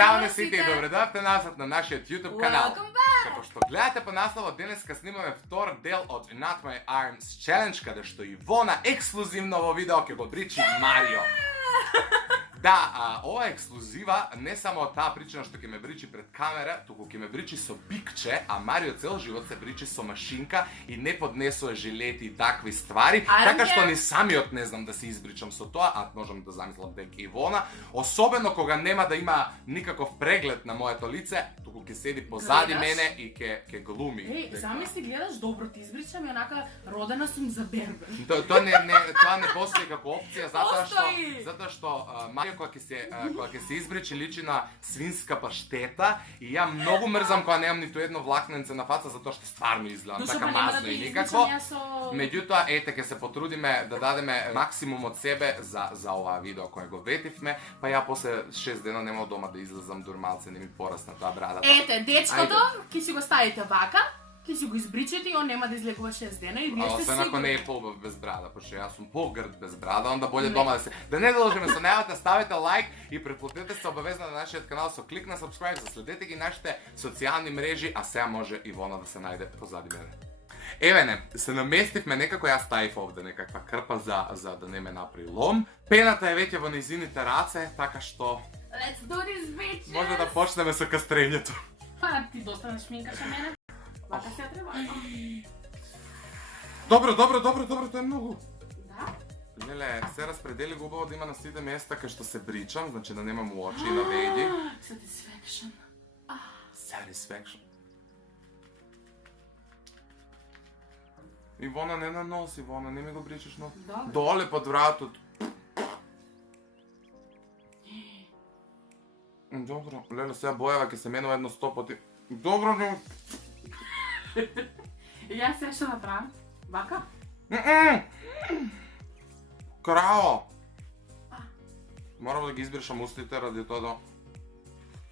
Zdravo на сите и добредојавте назад на нашиот YouTube канал. Welcome back! Како што гледате по насловот, денеска снимаме втор дел од Not My Arms Challenge, каде што Ивона ексклузивно во видео ќе го бричи Марио. Да, ова е ексклузива, не само таа причина што ќе ме бричи пред камера, туку ќе ме бричи со бикче, а Марио цел живот се бричи со машинка и не поднесува жилети и такви ствари, така што ни самиот не знам да се избричам со тоа, а можам да замислам дека Ивона, особено кога нема да има никаков преглед на моето лице, туку ќе седи позади мене и ќе глуми. Еј, замисли гледаш добро ти избричам и онака родена сум за бербер. Тоа не постои како опција затоа што Марио кога ќе се избричи личи на свинска паштета и ја многу мрзам кога немам ниту едно влакненце на фаца затоа што стварно изгледам така мазно и никакво. Меѓутоа ете ќе се потрудиме да дадеме максимум од себе за оваа видео кое го ветивме, па ја после 6 дена нема дома да излезам дур малце, не ми порасна таа брада. Ете, дечкото ќе си го ставите вака, ќе си го избричете и он нема да излегува 6 дена и вие сте освен сигурни. ако не е полбав без брада, пошто јас сум погрд без брада, онда боле дома да се. Да не должиме со најавата, ставете лайк и претплатете се обавезно на нашиот канал со клик на subscribe, заследете ги нашите социјални мрежи, а сега може Ивона да се најде позади мене. Еве не, се наместивме некако, јас ставив овде некаква крпа за да не ме направи лом. Пената е веќе во нејзините раце, така што Let's do this, bitches! може да почнеме со кастрењето. Па, ти доста шминкаш на мене. Вака се треба. Добро, тоа е многу. Да? Леле, се распредели го убаво да има на сите места кај што се бричам, значи да немам очи и наведи. Satisfaction. Satisfaction. Ивона, не на нос, Ивона, не ми го бричаш нос. Добро. Доле под вратот. Добро, леле, сега бојава ќе се менува едно 100 пати. Добро, не... Јас сега што направам? Вака? Крао! Морам да ги избришам устите ради тоа да...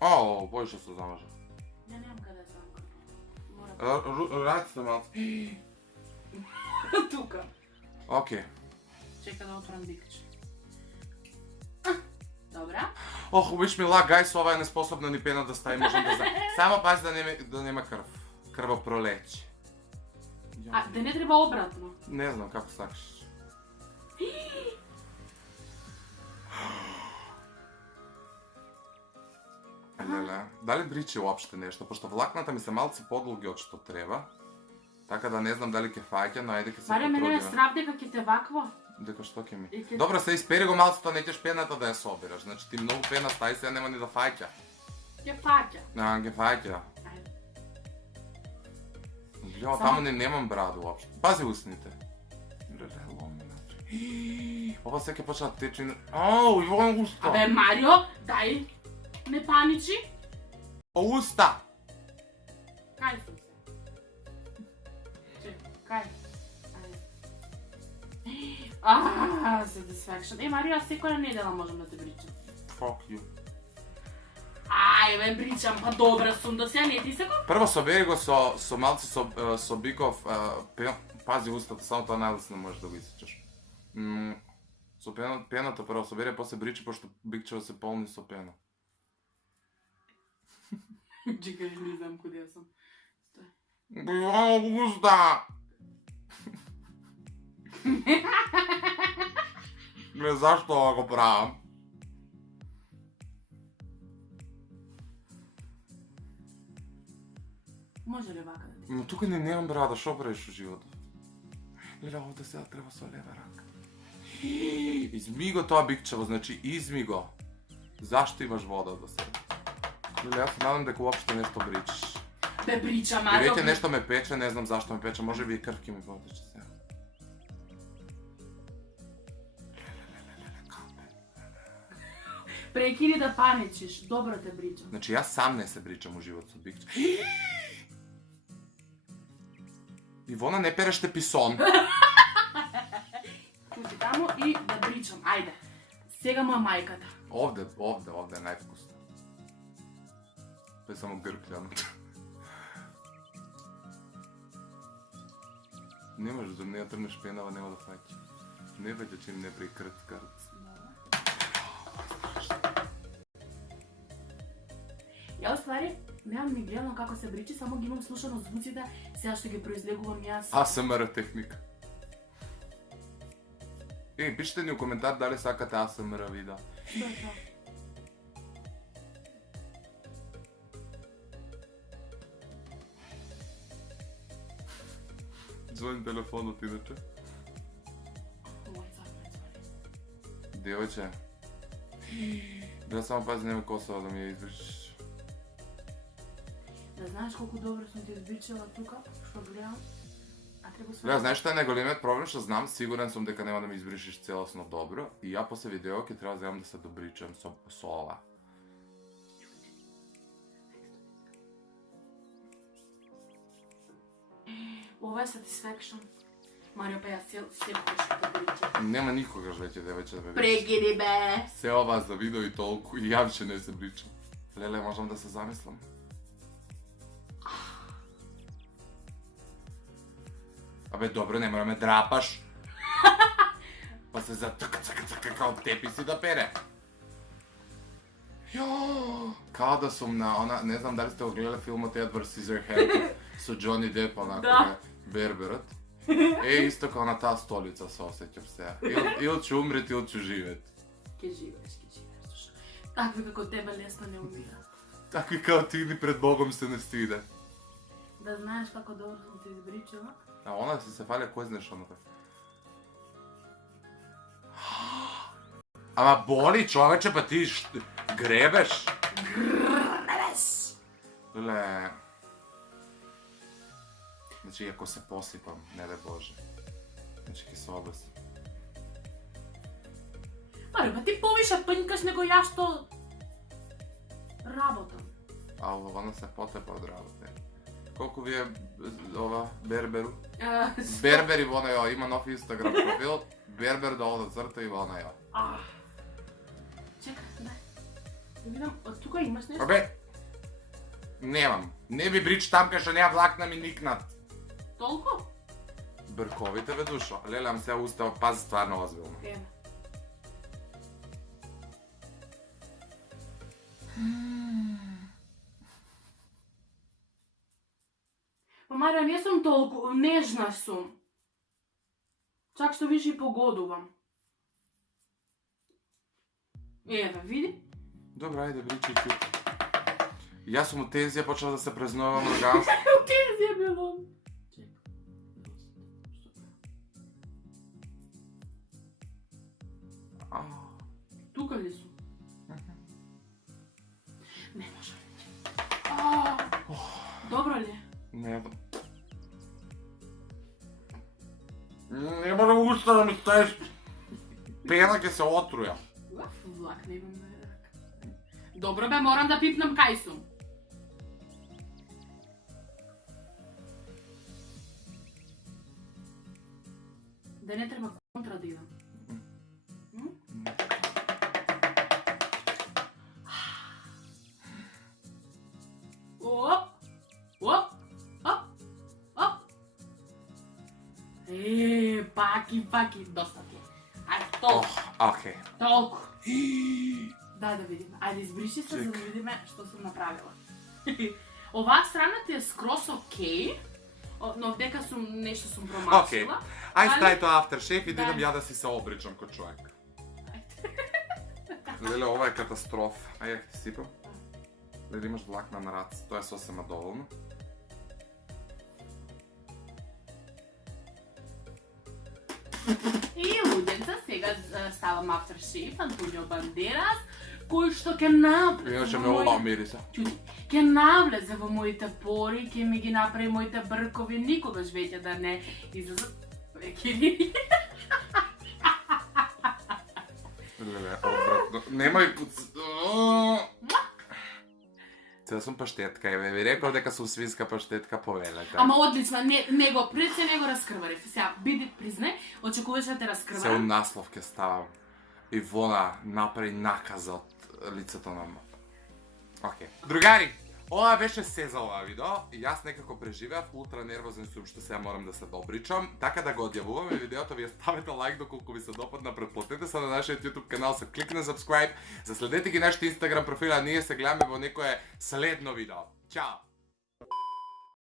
Ау, поише се замажа. Ја немам каде да замкам. Радите малце. Тука. Окей. Чека да отворам бикче. Добра. Ох, wish me luck, guys, ова е неспособна ни пена да стави, можам да знам. Само пази да нема крв. Крвопролече. А, да не треба обратно. Не знам како сакаш. Леле, дали бричи уопште нешто, пошто влакната ми се малце подолги од што треба. Така да не знам дали ќе фаќа, но ајде ќе се Баре мене е потрудиме. страв дека ќе те вакво. Дека што ќе ми? И ќе- Добро, се испери го малце, тоа не ќеш пената да ја собираш. Значи ти многу пена стаи, сега нема ни да фаќа. Ќе фаќа. Ќе фаќа. Ајде. Ја, таму немам браду уопште. Пази устните. Леле, ломи натри. Ова се ќе почна да тече. Ау, Ивон уста. Абе, Марио, дај. Не паничи. Уста. Кај сум се? Кај? Satisfaction. Марио, секоја недела можам да те бричам. Fuck you. Бе, бричам, па добра сум, до сега не ти секо? Прво собери го со малце со биков, пази устата, само тоа најлесно можеш да го исечеш. Со пената прво собери, после бричи, пошто бикчево се полни со пена. Чекай, не знам куде сум. Уста! Не, зашто ова го правам? Може ли вака да ти? Но тука немам брада, шо правиш во животот? Леле, овде сега треба со лева рака. Изми го тоа бикчево, значи изми го. Зашто имаш вода до сега? Леле, јас се надам дека уопште нешто бричиш. Бе, бричам, И Марио. веќе нешто ме пече, не знам зашто ме пече, може би и крв ќе ми потече сега. Прекини да паничиш, добро те бричам. Значи јас сам не се бричам у живот со бикче. Ивона, не переште писон. Кути таму и да бричам, ајде. Сега му е мајката. Овде е највкусно. Тоа е само гркљаното. Не можеш да не ја трнеш пенава, нема да фаќа. Не веќе че им не прекрт карт. Ја оствари, немам ни гледано како се бричи, само ги имам слушано звуците, сега што ги произлегувам јас. ASMR техника. Пишете ни у коментар дали сакате ASMR видео. Да. Звони телефонот иначе. Девојче. Да само пази нема косова да ми ја избришиш. Да знаеш колку добро сум ти избричала тука, што гледам. А треба Леа, знаеш што е најголемиот проблем, што знам, сигурен сум дека нема да ми избришиш целосно добро и ја после видео ќе треба да земам да се добричам со ова. Ова е satisfaction. Марио, па јас секогаш ќе те бричам. Нема никогаш веќе девојче да ме бричиш. Прегири бе! Се ова за видео и толку и јавче не се бричам. Леле, можам да се замислам. Абе, добро, не мора ме драпаш. Па се за цк као теписи да пере. Јо, као да сум на она, не знам дали сте го гледале филмот Edward Scissorhands со Џони Деп, онако Да. Берберот. Исто као на таа столица се осеќам сега. Или ќе умрет, или ќе живет. Ке живееш. Такви како тебе лесно не умира. Такви као ти ни пред Богом се не стиде. Да знаеш како добро сум те избричала. А она се фалја кој знаеш оното. Ама боли, човече, па ти гребеш. Леле. Значи, ако се посипам, не дай Боже. Значи, ке се облеси. Марио, па ти повише пънкаш него ја што работам. А она се потепа од работа. Колку ви е ова Берберу? Бербер Ивона Јо, има нов Инстаграм профил. Бербер долу да црта Ивона Јо. Чекай, дай. Да видам, од тука имаш нешто? Абе, немам. Не би брич там кај што неа влакна ми никнат. Толку? Брковите бе душо. Леле, ам сега устава, пази стварно озбилно. Еме. Па Марио, не сум толку, нежна сум. Чак што више и погодувам. Еве, види? Добро, ајде, бричи ти. Јас сум од тензија почнав да се празнувам органски. Тензија било. Тука ли сум? Не може. Добро ли е? Не може да уста да ми ставиш. Пена ќе се отруја. Влак, не имам да ја рака. Добро бе, морам да пипнам кај сум. Да не треба контра да идам. Оп! Оп! Оп! Оп! Паки, доста ти. Ајде, толку. Окей. Толку. Дај да видиме. Ајде, избриши се за да видиме што сум направила. Оваа страна ти е скрос окей, но дека сум нешто сум промашила. Ај стај тоа aftershave и да идам ја да си се обричам кој човек. Леле, ова е катастроф. Ај ја ти сипам. Леле, имаш влакна на рац, тоа е сосема доволно. И луѓенца, сега ставам aftershave, Антонио Бандерас, кој што ќе навлезе Иначе ме во ова моите... мириса. Чути, ќе навлезе во моите пори, ќе ми ги направи моите бркови, никогаш веќе да не излезат веќе. Леле, одвратно. Немој... Сега сум паштетка, еве, ви реков дека сум свинска паштетка, повелете. Ама одлично, не го пред се не го раскрварив. Сега биди признај, очекуваш да те Се у раскрварам. наслов ќе ставам. Ивона направи наказа од лицето на ма. Океј. Другари, Ова беше се за ова видео и јас некако преживеав, ултра нервозен сум што сега морам да се допричам, така да го одјавуваме видеото, вие ставете лайк доколку ви се допадна, претплатете се на нашиот YouTube канал, се кликне subscribe, заследете ги нашите Instagram профила, ние се гледаме во некое следно видео. Чао!